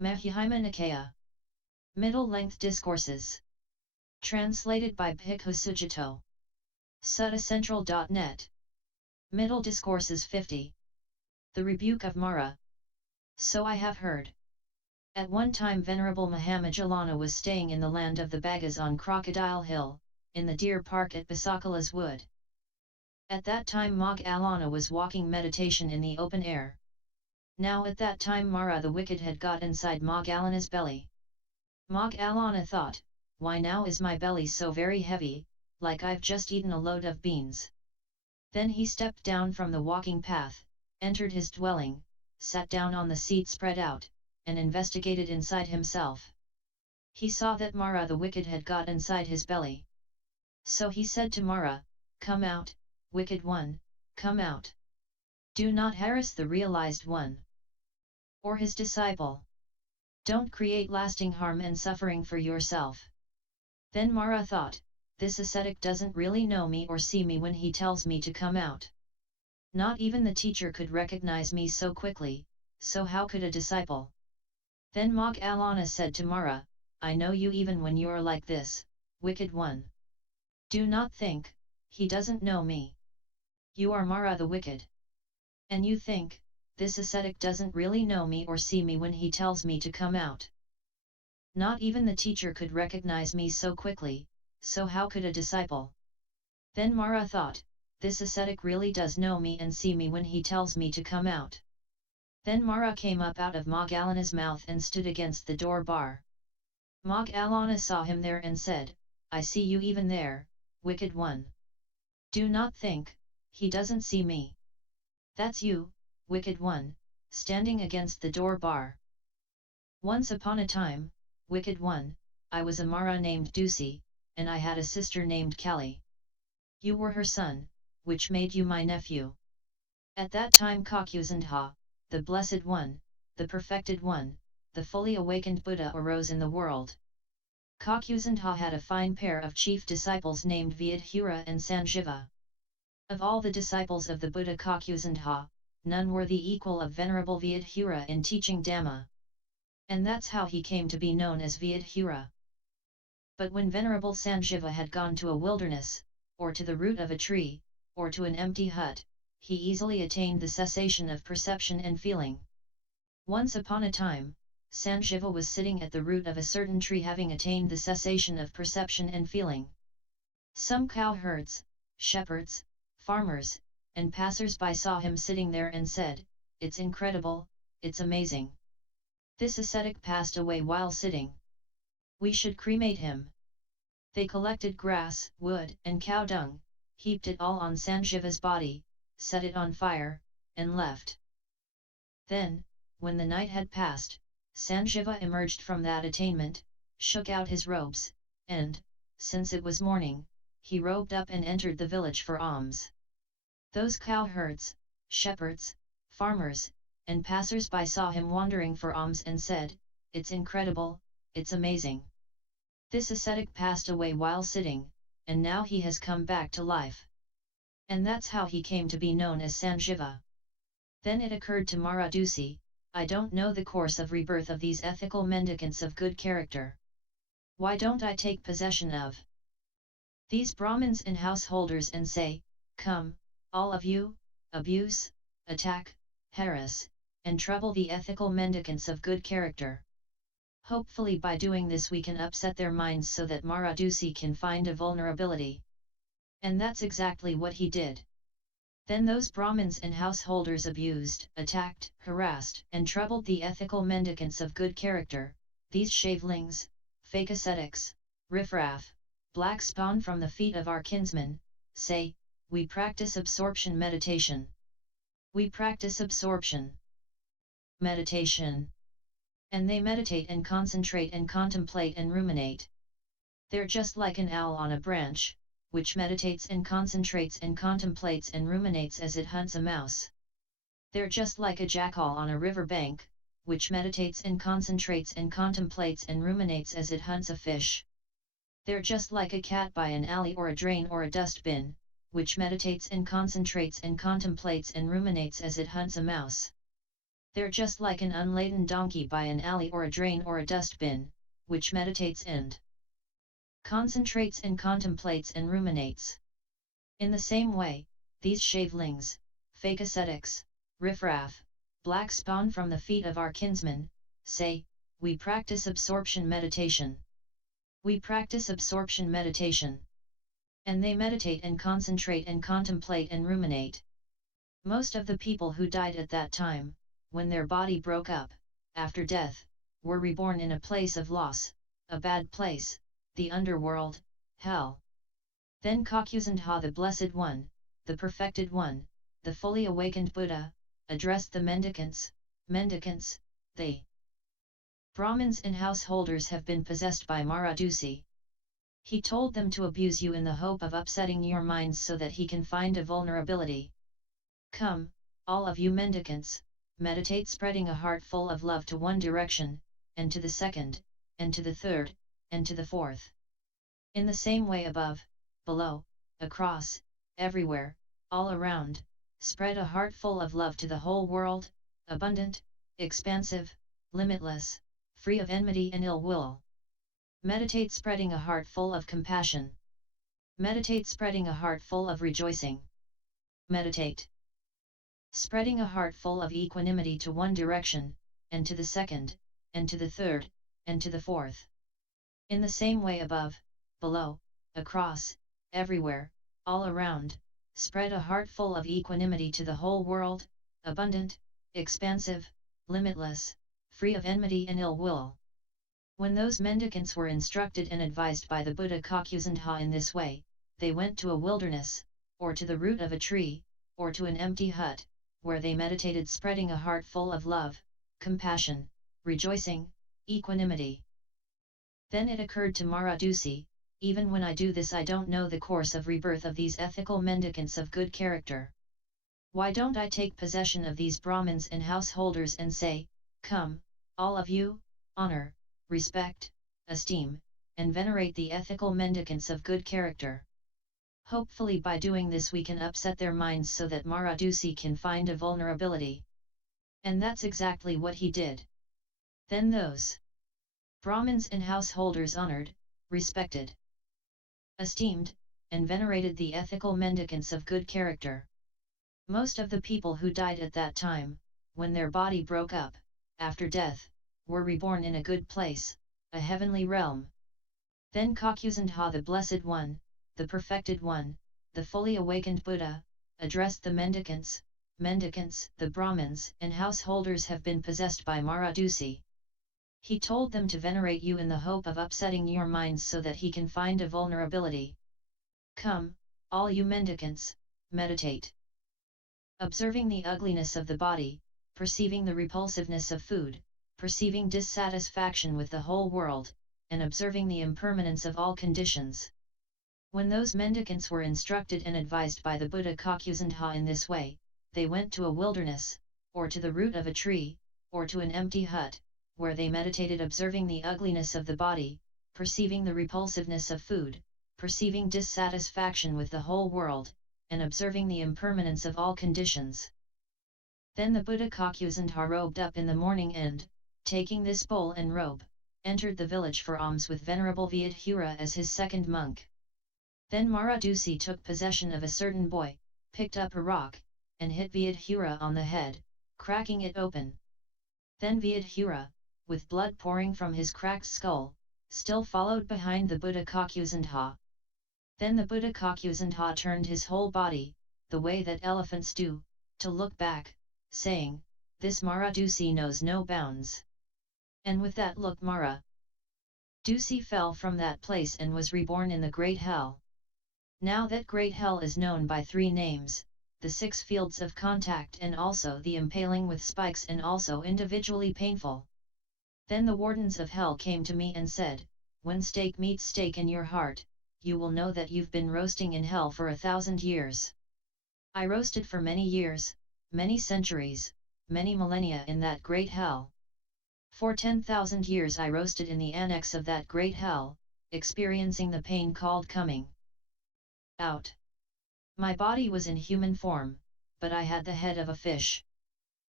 Majjhima Nikaya. Middle-length discourses. Translated by Bhikkhu Sujato. Suttacentral.net. Middle Discourses 50. The Rebuke of Mara. So I have heard. At one time Venerable Moggallana was staying in the land of the Bhagas on Crocodile Hill, in the deer park at Basakala's wood. At that time Moggallana was walking meditation in the open air. Now at that time Mara the wicked had got inside Moggallana's belly. Moggallana thought, why now is my belly so very heavy, like I've just eaten a load of beans. Then he stepped down from the walking path, entered his dwelling, sat down on the seat spread out, and investigated inside himself. He saw that Mara the wicked had got inside his belly. So he said to Mara, "Come out, wicked one, come out. Do not harass the realized one, or his disciple. Don't create lasting harm and suffering for yourself." Then Mara thought, this ascetic doesn't really know me or see me when he tells me to come out. Not even the teacher could recognize me so quickly, so how could a disciple? Then Moggallana said to Mara, I know you even when you're like this, wicked one. Do not think, he doesn't know me. You are Mara the wicked. And you think, this ascetic doesn't really know me or see me when he tells me to come out. Not even the teacher could recognize me so quickly, so how could a disciple? Then Mara thought, this ascetic really does know me and see me when he tells me to come out. Then Mara came up out of Moggallana's mouth and stood against the door bar. Moggallana saw him there and said, I see you even there, wicked one. Do not think, he doesn't see me. That's you, wicked one, standing against the door bar. Once upon a time, wicked one, I was a Mara named Dusi, and I had a sister named Kali. You were her son, which made you my nephew. At that time Kakusandha, the Blessed One, the Perfected One, the fully awakened Buddha arose in the world. Kakusandha had a fine pair of chief disciples named I.B.Horner and Sanjiva. Of all the disciples of the Buddha Kakusandha, none were the equal of Venerable I.B.Horner in teaching Dhamma. And that's how he came to be known as I.B.Horner. But when Venerable Sanjiva had gone to a wilderness, or to the root of a tree, or to an empty hut, he easily attained the cessation of perception and feeling. Once upon a time, Sanjiva was sitting at the root of a certain tree having attained the cessation of perception and feeling. Some cowherds, shepherds, farmers, and passers-by saw him sitting there and said, it's incredible, it's amazing. This ascetic passed away while sitting. We should cremate him. They collected grass, wood, and cow dung, heaped it all on Sanjiva's body, set it on fire, and left. Then, when the night had passed, Sanjiva emerged from that attainment, shook out his robes, and, since it was morning, he robed up and entered the village for alms. Those cowherds, shepherds, farmers, and passers-by saw him wandering for alms and said, it's incredible, it's amazing. This ascetic passed away while sitting, and now he has come back to life. And that's how he came to be known as Sanjiva. Then it occurred to Mara Dusi, I don't know the course of rebirth of these ethical mendicants of good character. Why don't I take possession of these Brahmins and householders and say, come, all of you, abuse, attack, harass, and trouble the ethical mendicants of good character. Hopefully by doing this we can upset their minds so that Mara Dusi can find a vulnerability. And that's exactly what he did. Then those Brahmins and householders abused, attacked, harassed, and troubled the ethical mendicants of good character, these shavelings, fake ascetics, riffraff, black spawn from the feet of our kinsmen, say, we practice absorption meditation. We practice absorption meditation. And they meditate and concentrate and contemplate and ruminate. They're just like an owl on a branch, which meditates and concentrates and contemplates and ruminates as it hunts a mouse. They're just like a jackal on a river bank, which meditates and concentrates and contemplates and ruminates as it hunts a fish. They're just like a cat by an alley or a drain or a dustbin, which meditates and concentrates and contemplates and ruminates as it hunts a mouse. They're just like an unladen donkey by an alley or a drain or a dustbin, which meditates and concentrates and contemplates and ruminates. In the same way, these shavelings, fake ascetics, riffraff, black spawn from the feet of our kinsmen, say, we practice absorption meditation. We practice absorption meditation. And they meditate and concentrate and contemplate and ruminate. Most of the people who died at that time, when their body broke up, after death, were reborn in a place of loss, a bad place, the underworld, hell. Then Kakusandha, the Blessed One, the Perfected One, the fully awakened Buddha, addressed the mendicants, they Brahmins and householders have been possessed by Maradusi. He told them to abuse you in the hope of upsetting your minds so that he can find a vulnerability. Come, all of you mendicants, meditate spreading a heart full of love to one direction, and to the second, and to the third, and to the fourth. In the same way above, below, across, everywhere, all around, spread a heart full of love to the whole world, abundant, expansive, limitless, free of enmity and ill will. Meditate spreading a heart full of compassion. Meditate spreading a heart full of rejoicing. Meditate spreading a heart full of equanimity to one direction, and to the second, and to the third, and to the fourth. In the same way above, below, across, everywhere, all around, spread a heart full of equanimity to the whole world, abundant, expansive, limitless, free of enmity and ill will. When those mendicants were instructed and advised by the Buddha Kakusandha in this way, they went to a wilderness, or to the root of a tree, or to an empty hut, where they meditated spreading a heart full of love, compassion, rejoicing, equanimity. Then it occurred to Maradusi, even when I do this I don't know the course of rebirth of these ethical mendicants of good character. Why don't I take possession of these Brahmins and householders and say, come, all of you, honor, respect, esteem, and venerate the ethical mendicants of good character. Hopefully by doing this we can upset their minds so that Maradusi can find a vulnerability. And that's exactly what he did. Then those Brahmins and householders honored, respected, esteemed, and venerated the ethical mendicants of good character. Most of the people who died at that time, when their body broke up, after death, were reborn in a good place, a heavenly realm. Then Kakusandha, the Blessed One, the Perfected One, the fully awakened Buddha, addressed the mendicants, the Brahmins and householders have been possessed by Maradusi. He told them to venerate you in the hope of upsetting your minds so that he can find a vulnerability. Come, all you mendicants, meditate. Observing the ugliness of the body, perceiving the repulsiveness of food, perceiving dissatisfaction with the whole world, and observing the impermanence of all conditions. When those mendicants were instructed and advised by the Buddha Kakusandha in this way, they went to a wilderness, or to the root of a tree, or to an empty hut, where they meditated observing the ugliness of the body, perceiving the repulsiveness of food, perceiving dissatisfaction with the whole world, and observing the impermanence of all conditions. Then the Buddha Kakusandha robed up in the morning and, taking this bowl and robe, entered the village for alms with Venerable Vyadhura as his second monk. Then Maradusi took possession of a certain boy, picked up a rock, and hit Vyadhura on the head, cracking it open. Then Vyadhura, with blood pouring from his cracked skull, still followed behind the Buddha Kakusandha. Then the Buddha Kakusandha turned his whole body, the way that elephants do, to look back, saying, this Maradusi knows no bounds. And with that look Maradusi fell from that place and was reborn in the great hell. Now that great hell is known by 3 names, the 6 fields of contact and also the impaling with spikes and also individually painful. Then the wardens of hell came to me and said, when stake meets stake in your heart, you will know that you've been roasting in hell for 1,000 years. I roasted for many years, many centuries, many millennia in that great hell. For 10,000 years I roasted in the annex of that great hell, experiencing the pain called coming out. My body was in human form, but I had the head of a fish.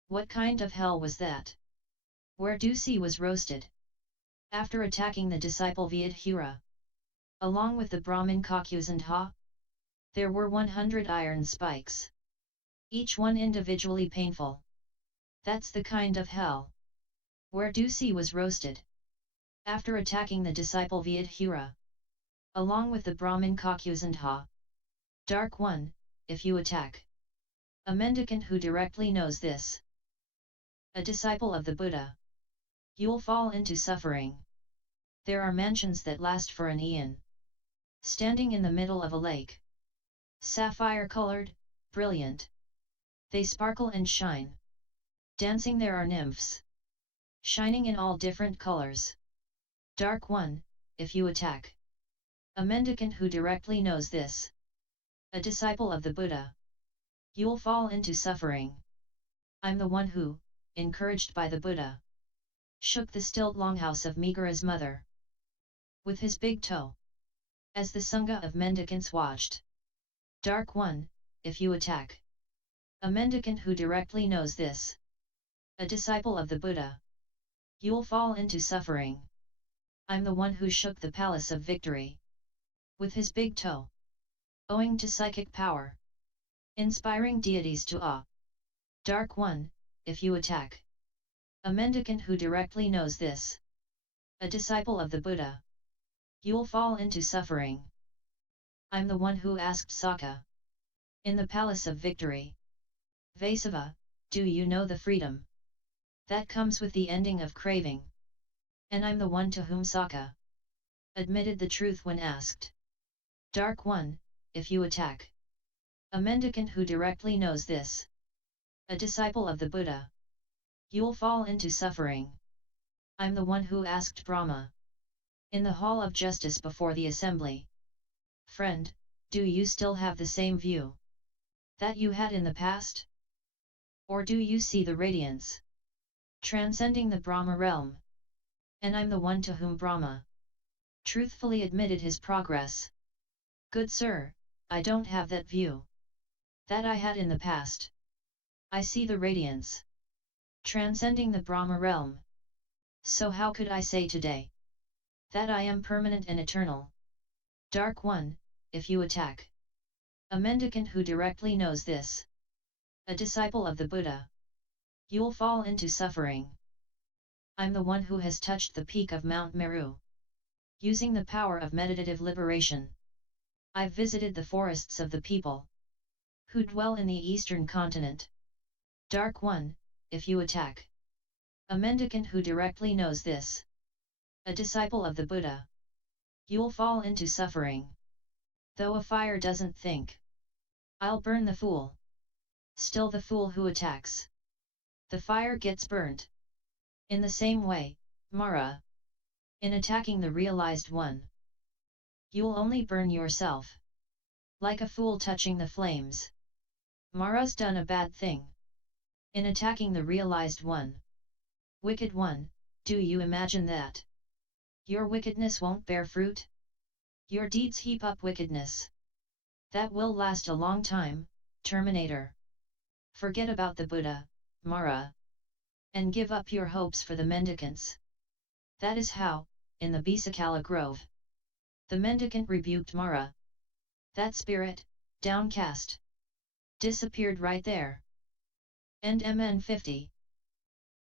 What kind of hell was that? Where Dusi was roasted. After attacking the disciple Vyadhura, along with the Brahmin Kakusandha, there were 100 iron spikes. Each one individually painful. That's the kind of hell. Where Dusi was roasted. After attacking the disciple Vyadhura, along with the Brahmin Kakusandha. Dark one, if you attack a mendicant who directly knows this, a disciple of the Buddha, you'll fall into suffering. There are mansions that last for an eon. Standing in the middle of a lake. Sapphire-colored, brilliant. They sparkle and shine. Dancing there are nymphs. Shining in all different colors. Dark one, if you attack a mendicant who directly knows this, a disciple of the Buddha, you'll fall into suffering. I'm the one who, encouraged by the Buddha, shook the stilt longhouse of Megara's mother with his big toe. As the Sangha of mendicants watched. Dark one, if you attack a mendicant who directly knows this, a disciple of the Buddha, you'll fall into suffering. I'm the one who shook the palace of victory with his big toe. Owing to psychic power, inspiring deities to awe. Dark one, if you attack a mendicant who directly knows this, a disciple of the Buddha, you'll fall into suffering. I'm the one who asked Saka in the palace of victory. Vasava, do you know the freedom that comes with the ending of craving? And I'm the one to whom Saka admitted the truth when asked. Dark one, if you attack a mendicant who directly knows this, a disciple of the Buddha, you'll fall into suffering. I'm the one who asked Brahma in the hall of justice before the assembly. Friend, do you still have the same view that you had in the past? Or do you see the radiance transcending the Brahma realm? And I'm the one to whom Brahma truthfully admitted his progress. Good sir, I don't have that view that I had in the past. I see the radiance transcending the Brahma realm. So how could I say today that I am permanent and eternal? Dark one, if you attack a mendicant who directly knows this, a disciple of the Buddha, you'll fall into suffering. I'm the one who has touched the peak of Mount Meru. Using the power of meditative liberation, I've visited the forests of the people who dwell in the eastern continent. Dark one, if you attack a mendicant who directly knows this, a disciple of the Buddha, you'll fall into suffering. Though a fire doesn't think, I'll burn the fool. Still the fool who attacks the fire gets burnt. In the same way, Mara, in attacking the realized one, you'll only burn yourself. Like a fool touching the flames. Mara's done a bad thing. In attacking the realized one. Wicked one, do you imagine that your wickedness won't bear fruit? Your deeds heap up wickedness that will last a long time, Terminator. Forget about the Buddha, Mara, and give up your hopes for the mendicants. That is how, in the Bisakala Grove, the mendicant rebuked Mara. That spirit, downcast, disappeared right there. End MN 50.